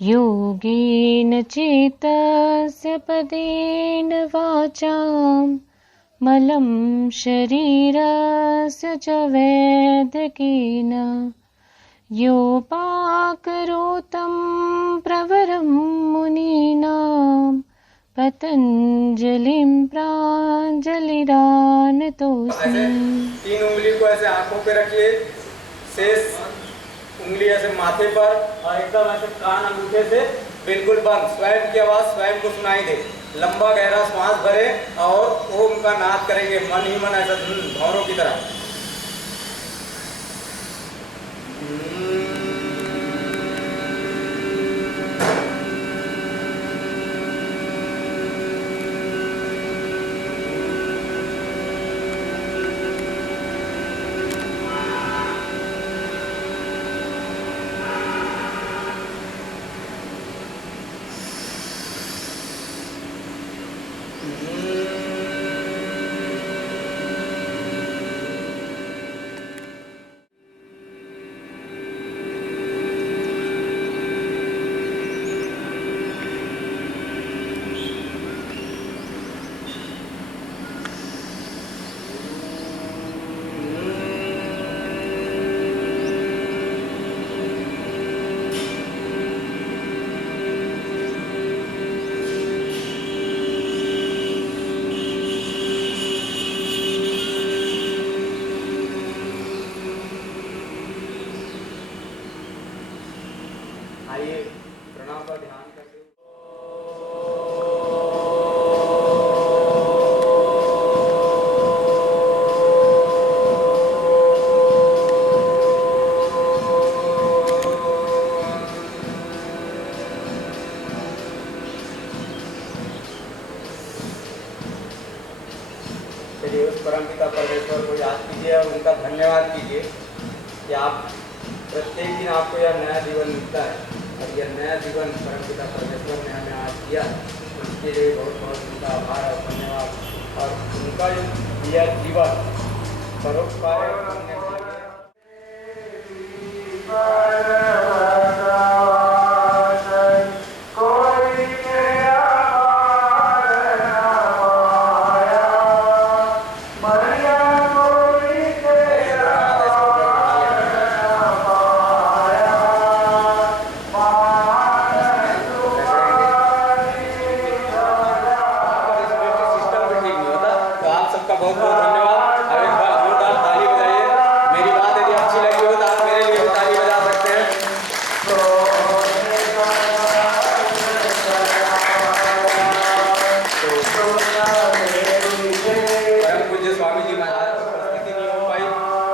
योगेन चित्तस्य पदेन वाचां मलं शरीरस्य च वैद्यकेन योपाकरोतं प्रवरं मुनीनां पतंजलिं प्राञ्जलिरानतोऽस्मि। 3 उंगली को ऐसे आंखों पे रखिए, शेष उंगली ऐसे माथे पर और एकदम ऐसे कान अंगूठे से बिल्कुल बंद। स्वयं की आवाज स्वयं को सुनाई दे। लंबा गहरा श्वास भरे और ओम का नाद करेंगे मन ही मन, ऐसा भौरों की तरह। आइए प्रणाम पर ध्यान करते हुए चलिए उस परमपिता परमेश्वर को याद कीजिए और उनका धन्यवाद कीजिए कि आप प्रत्येक दिन आपको यह नया जीवन मिलता है और यह नया जीवन परमपिता परमेश्वर ने हमें आज दिया। उसके लिए बहुत बहुत उनका आभार और धन्यवाद। और उनका यह जीवन परोपकार करने के लिए बहुत बहुत धन्यवाद। अब एक बार जोरदार ताली बजाइए। मेरी बात यदि अच्छी लगी हो तो आप मेरे लिए ताली बजा सकते हैं। परम पूज्य स्वामी जी महाराज की उपस्थिति नहीं हो पाई,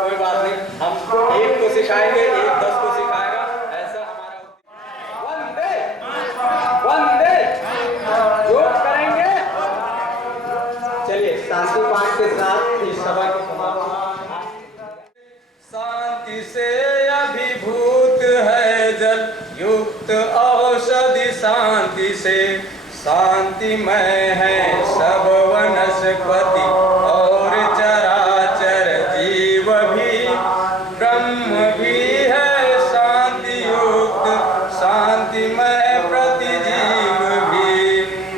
कोई बात नहीं, हम एक को सिखाएंगे, एक 10 को सिखाएगा, ऐसा हमारा वंदे वंदे योग करेंगे। चलिए शांति पाठ के साथ इस सभा को समाप्त। शांति से अभिभूत है जल युक्त औषधि, शांति से शांतिमय है सब वनस्पति और चराचर जीव भी, ब्रह्म भी है शांति युक्त शांतिमय प्रतिजीव भी।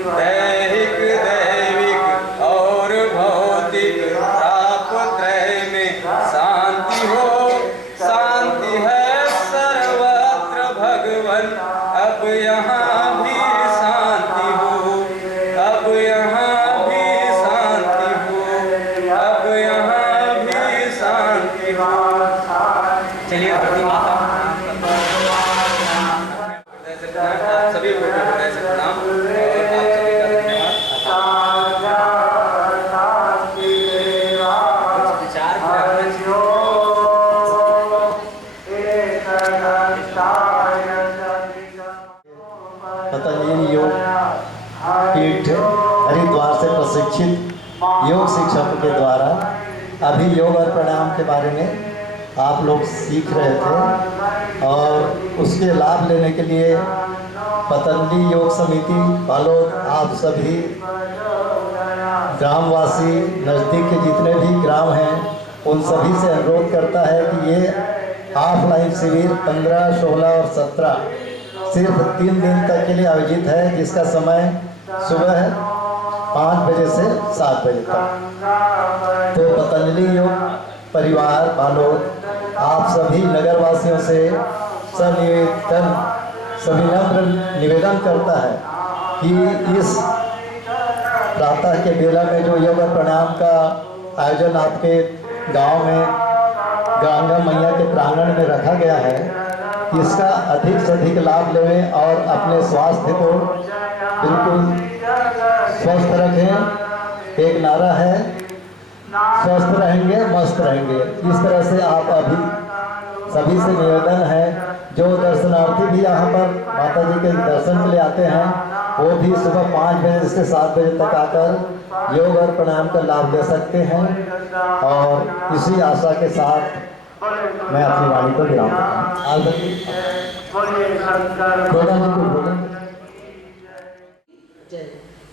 दैहिक दैविक और भौतिक तापत्रय में शांति हो, शांति है सर्वत्र भगवन। अब यहाँ भी शांति हो, अब यहाँ भी शांति हो, अब यहाँ भी शांति हो। चलिए धरती माता सभी को हृदय से प्रणाम और आप सभी का धन्यवाद। विचार पतंजलि योग पीठ हरिद्वार से प्रशिक्षित योग शिक्षकों के द्वारा अभी योग और प्राणायाम के बारे में आप लोग सीख रहे थे और उसके लाभ लेने के लिए पतंजलि योग समिति वालों, आप सभी ग्रामवासी, नज़दीक के जितने भी ग्राम हैं, उन सभी से अनुरोध करता है कि ये ऑफलाइन शिविर 15, 16 और 17 सिर्फ 3 दिन तक के लिए आयोजित है, जिसका समय सुबह 5 बजे से 7 बजे तक। तो पतंजलि योग परिवार वालों, आप सभी नगरवासियों से सविनम्र निवेदन करता है कि इस प्रातः के बेला में जो योग और प्राणायाम का आयोजन आपके गांव में गंगा मैया के प्रांगण में रखा गया है, इसका अधिक से अधिक लाभ लें और अपने स्वास्थ्य को बिल्कुल स्वस्थ रखें। एक नारा है, स्वस्थ रहेंगे मस्त रहेंगे। इस तरह से आप अभी सभी से निवेदन है, जो दर्शनार्थी भी यहाँ पर माता जी के दर्शन के लिए आते हैं, वो भी सुबह 5 बजे से 7 बजे तक आकर योग और प्राणायाम का लाभ ले सकते हैं। और इसी आशा के साथ मैं अपनी वाणी को विराम देता हूँ।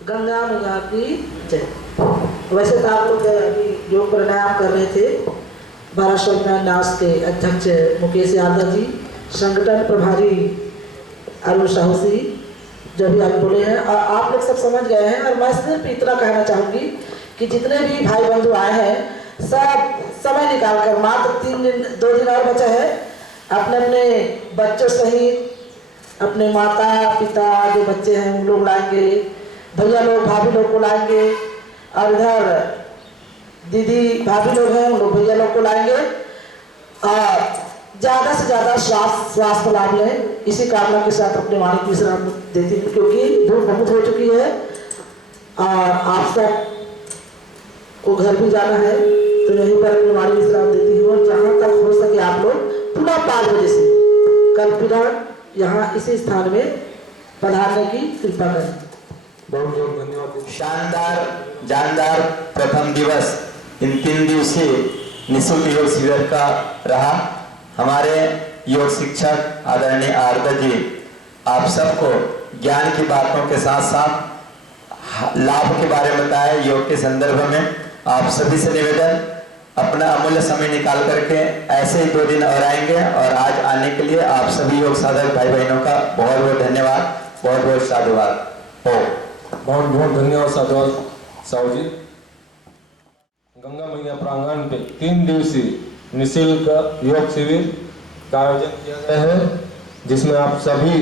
गंगा मैया की जय। वैसे तो आप लोग अभी योग प्राणायाम कर रहे थे। भारत स्वाभिमान न्यास के अध्यक्ष मुकेश यादव जी, संगठन प्रभारी अरुण साहू जी जो भी आप बोले हैं, और आप लोग सब समझ गए हैं। और मैं सिर्फ इतना कहना चाहूँगी कि जितने भी भाई बंधु आए हैं, सब समय निकाल कर, मात्र 2 दिन और बचा है, अपने अपने बच्चों सहित अपने माता पिता जो बच्चे हैं उन लोग लाएंगे, भैया लोग भाभी लोग को लाएंगे, और इधर दीदी भाभी लोग हैं उन लोग भैया लोग को लाएंगे। और ज़्यादा से ज़्यादा स्वास्थ्य लाभ लें, इसी कामना के साथ अपने वाणी की विश्राम देती हूँ, क्योंकि धूप बहुत हो चुकी है और आप सब को घर भी जाना है। तो यहीं पर अपनी वाणी विश्राम देती हूँ, और जहाँ तक हो सके आप लोग पुनः 5 बजे से कल फिर यहाँ इसी स्थान में पधारने की कृपा करें। बहुत बहुत धन्यवाद। शानदार जानदार प्रथम दिवस इन 3 दिवसीय निःशुल्क योग शिविर का रहा। हमारे योग शिक्षक आदरणीय आरदा जी आप सबको ज्ञान की बातों के साथ साथ लाभ के बारे में बताए। योग के संदर्भ में आप सभी से निवेदन, अपना अमूल्य समय निकाल करके ऐसे ही 2 दिन और आएंगे। और आज आने के लिए आप सभी योग साधक भाई बहनों का बहुत बहुत धन्यवाद, बहुत बहुत साधुवाद हो। बहुत बहुत धन्यवाद साधुवाद साहू जी। गंगा मैया प्रांगण पे 3 दिवसीय निःशुल्क योग शिविर का आयोजन किया गया है, जिसमें आप सभी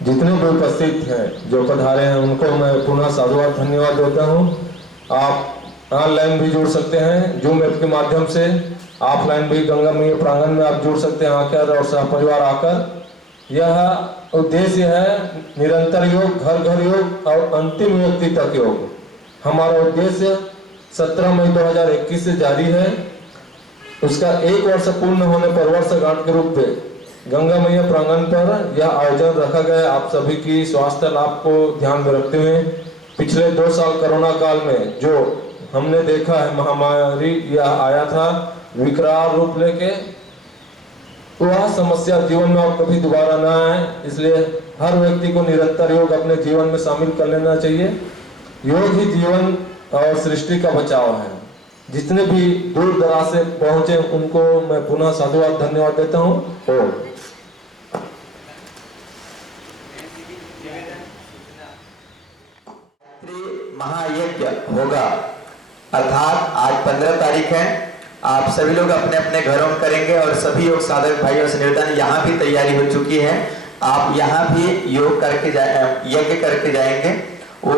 जितने भी उपस्थित हैं जो पधारे हैं उनको मैं पुनः साधुवाद धन्यवाद देता हूँ। आप ऑनलाइन भी जुड़ सकते हैं, जूम ऐप के माध्यम से। ऑफलाइन भी गंगा मैया प्रांगण में आप जुड़ सकते हैं आकर और सहपरिवार आकर। यह उद्देश्य है निरंतर योग, घर घर योग और अंतिम व्यक्ति तक योग। हमारा उद्देश्य 17 मई 2021 से जारी है। उसका 1 वर्ष पूर्ण होने पर वर्षगांठ के रूप में गंगा मैया प्रांगण पर यह आयोजन रखा गया। आप सभी की स्वास्थ्य लाभ को ध्यान में रखते हुए पिछले 2 साल कोरोना काल में जो हमने देखा है महामारी यह आया था विकराल रूप लेके, वह समस्या जीवन में और कभी दोबारा ना आए, इसलिए हर व्यक्ति को निरंतर योग अपने जीवन में शामिल कर लेना चाहिए। योग ही जीवन और सृष्टि का बचाव है। जितने भी दूर दराज से पहुंचे उनको मैं पुनः साधुवाद धन्यवाद देता हूँ। महायज्ञ होगा, अर्थात आज 15 तारीख है। आप सभी लोग अपने अपने घरों में करेंगे और सभी योग साधक भाइयों से निवेदन, यहाँ भी तैयारी हो चुकी है, आप यहाँ भी योग करके यज्ञ करके जाएंगे। वो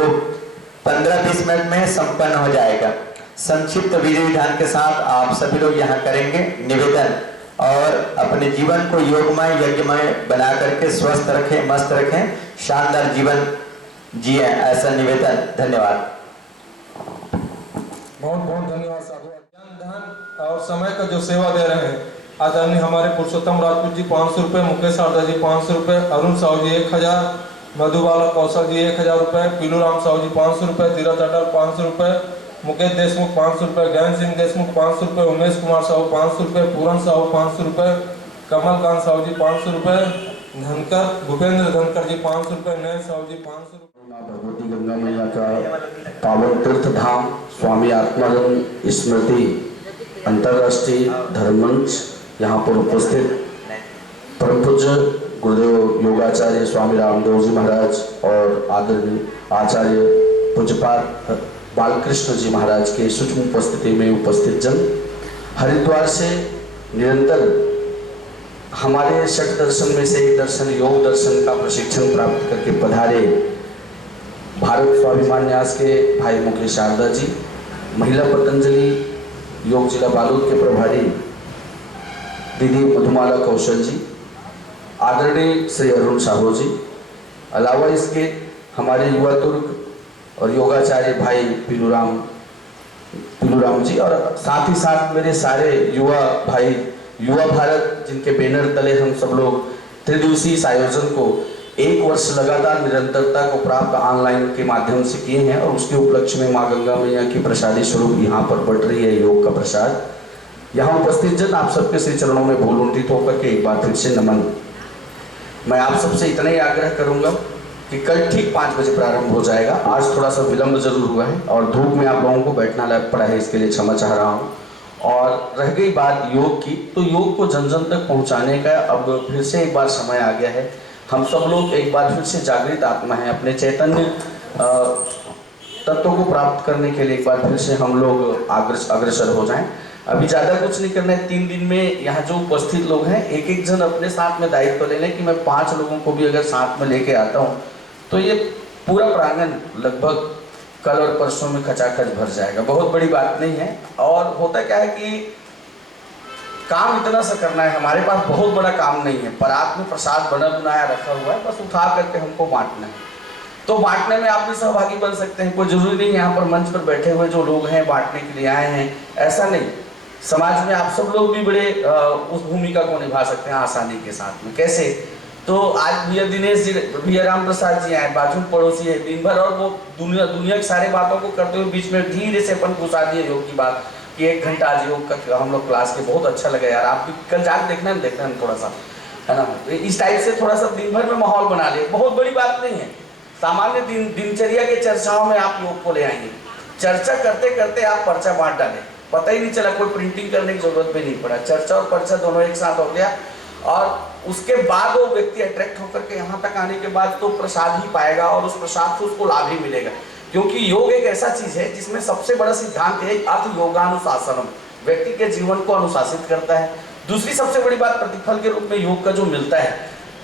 15-20 मिनट में संपन्न हो जाएगा। संक्षिप्त विधि विधान के साथ आप सभी लोग यहाँ करेंगे निवेदन, और अपने जीवन को योगमय यज्ञमय बना करके स्वस्थ रखें, मस्त रखें, शानदार जीवन जिए, ऐसा निवेदन। धन्यवाद। बहुत बहुत धन्यवाद साधुवाद। ज्ञान धन और समय का जो सेवा दे रहे हैं आदरणीय हमारे पुरुषोत्तम राजपूत जी 500 रुपये, मुकेश आरदा जी 500 रुपये, अरुण साहू जी 1000, मधुबाला कौशल जी 1000 रुपये, पीलूराम साहू जी 500 रुपये, तीरथ अटल 500 रुपये, मुकेश देशमुख 500 रुपये, ज्ञान सिंह देशमुख 500 रुपये, उमेश कुमार साहू 500 रुपये, पूरन साहू 500 रुपये, कमलकांत साहू जी 500 रुपये, धनकर भूपेंद्र धनकर जी 500 रुपये, नयन साहू जी 500 रुपये। भगवती गंगा मैया का पावन तीर्थ धाम स्वामी आत्मानंद स्मृति अंतर्राष्ट्रीय धर्म मंच यहाँ पर उपस्थित परम पूज्य गुरुदेव योगाचार्य स्वामी रामदेव जी महाराज और आदरणीय आचार्य पूज्यपाद बालकृष्ण जी महाराज के सूक्ष्म उपस्थिति में उपस्थित जन, हरिद्वार से निरंतर हमारे षट दर्शन में से एक दर्शन योग दर्शन का प्रशिक्षण प्राप्त करके पधारे भारत स्वाभिमान न्यास के भाई मुकेश शारदा जी, महिला पतंजलि योग जिला बालोद के प्रभारी दीदी मधुमाला कौशल जी, आदरणीय श्री अरुण साहू जी, अलावा इसके हमारे युवा तुर्क और योगाचार्य भाई पीलूराम जी, और साथ ही साथ मेरे सारे युवा भाई युवा भारत जिनके बैनर तले हम सब लोग त्रिदिवसीय इस आयोजन को 1 वर्ष लगातार निरंतरता को प्राप्त ऑनलाइन के माध्यम से किए हैं, और उसके उपलक्ष्य में माँ गंगा मैया की प्रसादी स्वरूप यहाँ पर बढ़ रही है योग का प्रसाद। यहाँ उपस्थित जन आप सबके श्री चरणों में भूल उल्टित होकर के एक बार फिर से नमन। मैं आप सबसे इतना ही आग्रह करूंगा कि कल ठीक 5 बजे प्रारंभ हो जाएगा। आज थोड़ा सा विलंब जरूर हुआ है और धूप में आप लोगों को बैठना पड़ा है, इसके लिए क्षमा चाह रहा हूँ। और रह गई बात योग की, तो योग को जन जन तक पहुँचाने का अब फिर से एक बार समय आ गया है। हम सब लोग एक बार फिर से जागृत आत्मा है, अपने चैतन्य तत्वों को प्राप्त करने के लिए एक बार फिर से हम लोग अग्रसर हो जाएं। अभी ज़्यादा कुछ नहीं करना है। 3 दिन में यहाँ जो उपस्थित लोग हैं, एक एक जन अपने साथ में दायित्व ले लें कि मैं 5 लोगों को भी अगर साथ में लेके आता हूँ तो ये पूरा प्रांगण लगभग कल और परसों में खचाखच भर जाएगा। बहुत बड़ी बात नहीं है। और होता क्या है कि काम इतना सा करना है, हमारे पास बहुत बड़ा काम नहीं है। परात में प्रसाद बना बनाया रखा हुआ है, बस उठा करके हमको बांटना है। तो बांटने में आप भी सहभागी बन सकते हैं। कोई जरूरी नहीं यहाँ पर मंच पर बैठे हुए जो लोग हैं बांटने के लिए आए हैं, ऐसा नहीं। समाज में आप सब लोग भी बड़े उस भूमिका को निभा सकते हैं आसानी के साथ में। कैसे? तो आज भैया दिनेश जी, भैया राम प्रसाद जी आए, बाजू पड़ोसी है, दिन भर और वो दुनिया की सारी बातों को करते हुए बीच में धीरे से अपन घुसा दिए योग की बात कि 1 घंटा आज योग का हम लोग क्लास के। बहुत अच्छा लगा यार, आप भी कल जाकर देखना थोड़ा सा, है ना। इस टाइप से थोड़ा सा दिन भर में माहौल बना ले, बहुत बड़ी बात नहीं है। सामान्य दिनचर्या के चर्चाओं में आप योग को ले आएंगे। चर्चा करते करते आप पर्चा बांट डालें, पता ही नहीं चला, कोई प्रिंटिंग करने की जरूरत भी नहीं पड़ा। चर्चा और पर्चा दोनों एक साथ हो गया, और उसके बाद वो व्यक्ति अट्रैक्ट होकर के यहाँ तक आने के बाद तो प्रसाद ही पाएगा, और उस प्रसाद से उसको लाभ ही मिलेगा। क्योंकि योग एक ऐसा चीज है जिसमें सबसे बड़ा सिद्धांत है अर्थ योगानुशासनम, व्यक्ति के जीवन को अनुशासित करता है। दूसरी सबसे बड़ी बात, प्रतिफल के रूप में योग का जो मिलता है,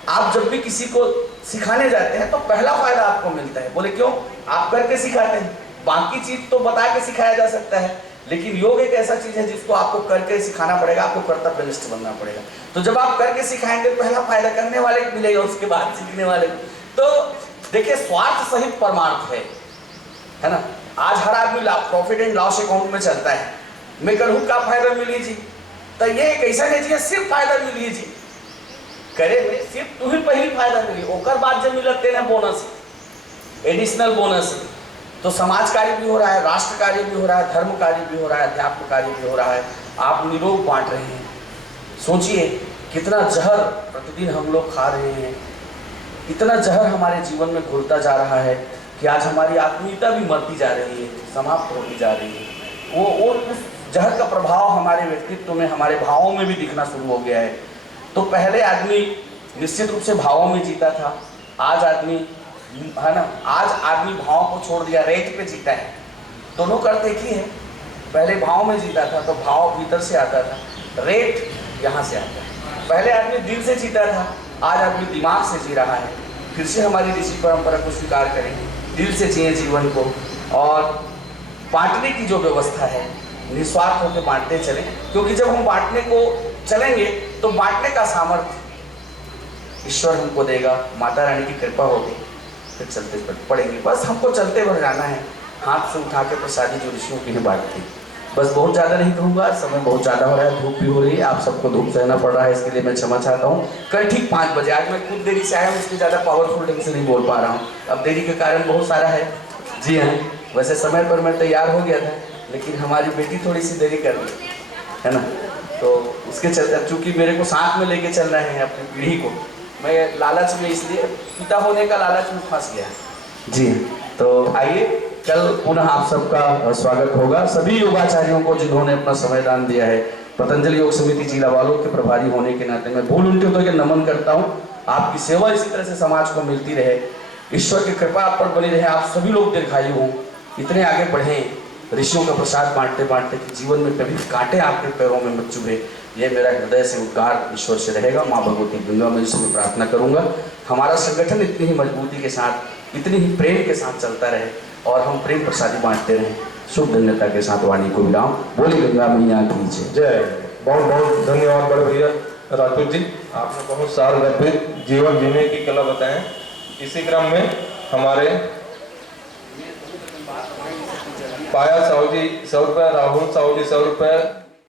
आप जब भी किसी को सिखाने जाते हैं तो पहला फायदा आपको मिलता है। बोले क्यों? आप करके सिखाते हैं। बाकी चीज तो बता के सिखाया जा सकता है, लेकिन योग एक ऐसा चीज है जिसको आपको करके सिखाना पड़ेगा, आपको कर्तव्यनिष्ठ बनना पड़ेगा। तो जब आप करके सिखाएंगे तो पहला फायदा करने वाले को मिलेगा, उसके बाद सीखने वाले को। तो देखिए, स्वार्थ सहित परमार्थ है ना। आज हर आदमी प्रॉफिट एंड लॉस अकाउंट में चलता है। मैं करूँ का फायदा मिली जी, तो ये एक ऐसा नहीं चाहिए सिर्फ फायदा मिली जी करे में, सिर्फ तू ही पहली फायदा मिली, ओकर बाद जब मिलते ना बोनस, एडिशनल बोनस। तो समाज कार्य भी हो रहा है, राष्ट्र कार्य भी हो रहा है, धर्म कार्य भी हो रहा है, अध्यात्म कार्य भी हो रहा है। आप निरोग बांट रहे हैं। सोचिए कितना जहर प्रतिदिन हम लोग खा रहे हैं, इतना जहर हमारे जीवन में घुलता जा रहा है कि आज हमारी आत्मीयता भी मरती जा रही है, समाप्त होती जा रही है। वो उस जहर का प्रभाव हमारे व्यक्तित्व में, हमारे भावों में भी दिखना शुरू हो गया है। तो पहले आदमी निश्चित रूप से भावों में जीता था, आज आदमी, है ना, आज आदमी भावों को छोड़ दिया, रेत पे जीता है। दोनों कर देखी है, पहले भाव में जीता था तो भाव भीतर से आता था, रेत यहाँ से आता है। पहले आदमी दिल से जीता था, आज आदमी दिमाग से जी रहा है। फिर से हमारी ऋषि परंपरा को स्वीकार करेंगे, दिल से जिए जीवन को, और बांटने की जो व्यवस्था है निस्वार्थ होकर बांटते चलें। क्योंकि जब हम बांटने को चलेंगे तो बांटने का सामर्थ्य ईश्वर हमको देगा, माता रानी की कृपा होगी, फिर चलते पड़ेंगे। बस हमको चलते भर जाना है, हाथ से उठा के प्रसादी जो ऋषियों की है बांटती। बस बहुत ज़्यादा नहीं कहूँगा, समय बहुत ज़्यादा हो रहा है, धूप भी हो रही है, आप सबको धूप सहना पड़ रहा है, इसके लिए मैं क्षमा चाहता हूँ। कल ठीक 5 बजे, आज मैं खुद देरी से आया हूँ, इसलिए ज़्यादा पावरफुल ढंग से नहीं बोल पा रहा हूँ। अब देरी के कारण बहुत सारा है। जी हाँ, वैसे समय पर मैं तैयार हो गया था, लेकिन हमारी बेटी थोड़ी सी देरी कर ली, है ना। तो उसके चलते, चूँकि मेरे को साथ में लेके चलना है अपनी पीढ़ी को, मैं लालच में, इसलिए पिता होने का लालच में फंस गया। जी, तो आइए कल पुनः आप सबका स्वागत होगा। सभी योगाचार्यों को जिन्होंने अपना समय दान दिया है, पतंजलि योग समिति जिला वालों के प्रभारी होने के नाते मैं भूल उनके तो नमन करता हूँ। आपकी सेवा इसी तरह से समाज को मिलती रहे, ईश्वर की कृपा आप पर बनी रहे, आप सभी लोग दीर्घायु हों, इतने आगे बढ़ें, ऋषियों का प्रसाद बांटते बांटते कि जीवन में कभी कांटे आपके पैरों में मत चुभे। ये मेरा हृदय से उद्गार ईश्वर से रहेगा। माँ भगवती गंगा में इसमें प्रार्थना करूंगा हमारा संगठन इतनी ही मजबूती के साथ, इतनी ही प्रेम के साथ चलता रहे और हम प्रेम प्रसादी बांटते रहें। शुभ धन्यता के साथ वाणी को विराम। बोली गंगा मैया की जय। बहुत बहुत धन्यवाद बड़े भैया राजपूत जी, आपने बहुत साल गर्भित जीवन जीने की कला बताएं। इसी क्रम में हमारे पाया साहू जी 100 रुपये, राहुल साहू जी 100 रुपये,